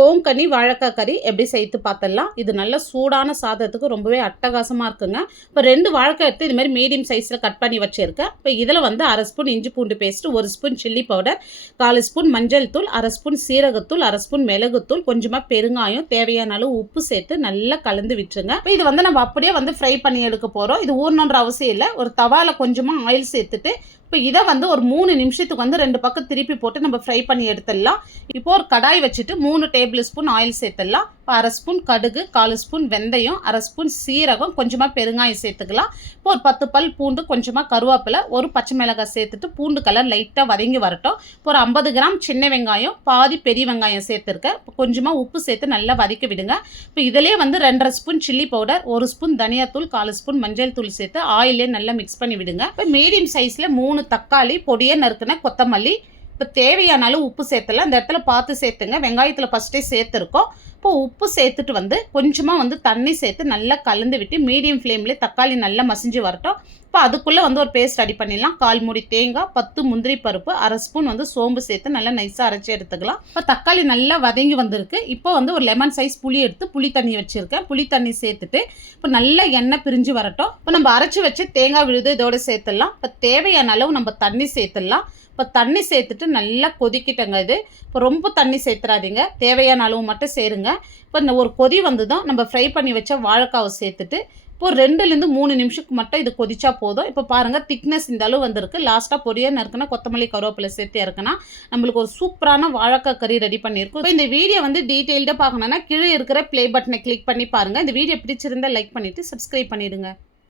கோங்கனி வாழைக்காய் கறி எப்படி செய்து பார்த்துடலாம். இது நல்ல சூடான சாதத்துக்கு ரொம்பவே அட்டகாசமாக இருக்குங்க. இப்போ 2 வாழைக்காய் எடுத்து இது மாதிரி மீடியம் சைஸில் கட் பண்ணி வச்சுருக்கேன். இப்போ இதில் வந்து 1/2 ஸ்பூன் இஞ்சி பூண்டு paste, 1 spoon chilli powder, 4 spoon மஞ்சள் தூள், 1/2 ஸ்பூன் சீரகத்தூள், 1/2 ஸ்பூன் மிளகுத்தூள், கொஞ்சமாக பெருங்காயம், தேவையான அளவு உப்பு சேர்த்து நல்லா கலந்து விட்டுருங்க. இப்போ இது வந்து நம்ம அப்படியே வந்து ஃப்ரை பண்ணி எடுக்க போகிறோம். இது ஊறணுன்ற அவசியம் இல்லை. ஒரு தவாவில் கொஞ்சமாக ஆயில் சேர்த்துட்டு இப்போ இதை வந்து ஒரு 3 நிமிஷத்துக்கு வந்து 2 பக்கம் திருப்பி போட்டு நம்ம ஃப்ரை பண்ணி எடுத்துடலாம். இப்போ ஒரு கடாய் வச்சுட்டு 3 டேபிள் ஸ்பூன் ஆயில் சேர்த்துடலாம். இப்போ 1/2 ஸ்பூன் கடுகு, 1/4 ஸ்பூன் வெந்தயம், 1/2 ஸ்பூன் சீரகம், கொஞ்சமாக பெருங்காயம் சேர்த்துக்கலாம். இப்போ ஒரு 10 பல் பூண்டு, கொஞ்சமாக கருவேப்பிலை, ஒரு பச்சை மிளகாய் சேர்த்துட்டு பூண்டு கலர் லைட்டாக வதங்கி வரட்டும். இப்போ ஒரு 50 கிராம் சின்ன வெங்காயம், பாதி பெரிய வெங்காயம் சேர்த்துருக்கேன். இப்போ கொஞ்சமாக உப்பு சேர்த்து நல்லா வதக்கி விடுங்க. இப்போ இதிலே வந்து 2.5 ஸ்பூன் சில்லி பவுடர், 1 ஸ்பூன் தனியாத்தூள், 1/4 ஸ்பூன் மஞ்சள் தூள் சேர்த்து ஆயிலே நல்லா மிக்ஸ் பண்ணி விடுங்க. இப்போ மீடியம் சைஸில் 3 தக்காளி, பொடியை நறுக்குன கொத்தமல்லி, இப்போ தேவையான அளவு உப்பு சேர்த்துலாம். இந்த இடத்துல பார்த்து சேர்த்துங்க. வெங்காயத்தில் ஃபஸ்ட்டே சேர்த்துருக்கோம். இப்போ உப்பு சேர்த்துட்டு வந்து கொஞ்சமாக வந்து தண்ணி சேர்த்து நல்லா கலந்து விட்டு மீடியம் ஃப்ளேம்லேயே தக்காளி நல்லா மசிஞ்சு வரட்டும். இப்போ அதுக்குள்ளே வந்து ஒரு பேஸ்ட் ரெடி பண்ணிடலாம். 1/4 மூடி தேங்காய், 10 முந்திரி பருப்பு, 1/2 ஸ்பூன் வந்து சோம்பு சேர்த்து நல்லா நைஸாக அரைச்சி எடுத்துக்கலாம். இப்போ தக்காளி நல்லா வதங்கி வந்திருக்கு. இப்போ வந்து ஒரு லெமன் சைஸ் புளி எடுத்து புளி தண்ணி வச்சுருக்கேன். புளி தண்ணி சேர்த்துட்டு இப்போ நல்லா எண்ணெய் பிரிஞ்சு வரட்டும். இப்போ நம்ம அரைச்சி வச்சு தேங்காய் விழுது இதோடு சேர்த்துடலாம். இப்போ தேவையான அளவு நம்ம தண்ணி சேர்த்துடலாம். இப்போ தண்ணி சேர்த்துட்டு நல்லா கொதிக்கிட்டங்க. இது இப்போ ரொம்ப தண்ணி சேர்த்துறாதீங்க, தேவையான அளவு மட்டும் சேருங்க. இப்போ இந்த ஒரு கொதி வந்ததும் நம்ம ஃப்ரை பண்ணி வச்ச வாழைக்காவை சேர்த்துட்டு இப்போ 2லேருந்து 3 நிமிஷத்துக்கு மட்டும் இது கொதிச்சா போதும். இப்போ பாருங்கள், திக்னஸ் இந்த அளவு வந்திருக்கு. லாஸ்ட்டாக பொடியாக நறுக்குனா கொத்தமல்லி கருவேப்பிலை சேர்த்து இறக்குனா நம்மளுக்கு ஒரு சூப்பரான வாழைக்காய் கறி ரெடி பண்ணியிருக்கும். இப்போ இந்த வீடியோ வந்து டீட்டெயில்டாக பார்க்கணுன்னா கீழே இருக்கிற ப்ளே பட்டனை கிளிக் பண்ணி பாருங்கள். இந்த வீடியோ பிடிச்சிருந்தால் லைக் பண்ணிவிட்டு சப்ஸ்கிரைப் பண்ணிவிடுங்க.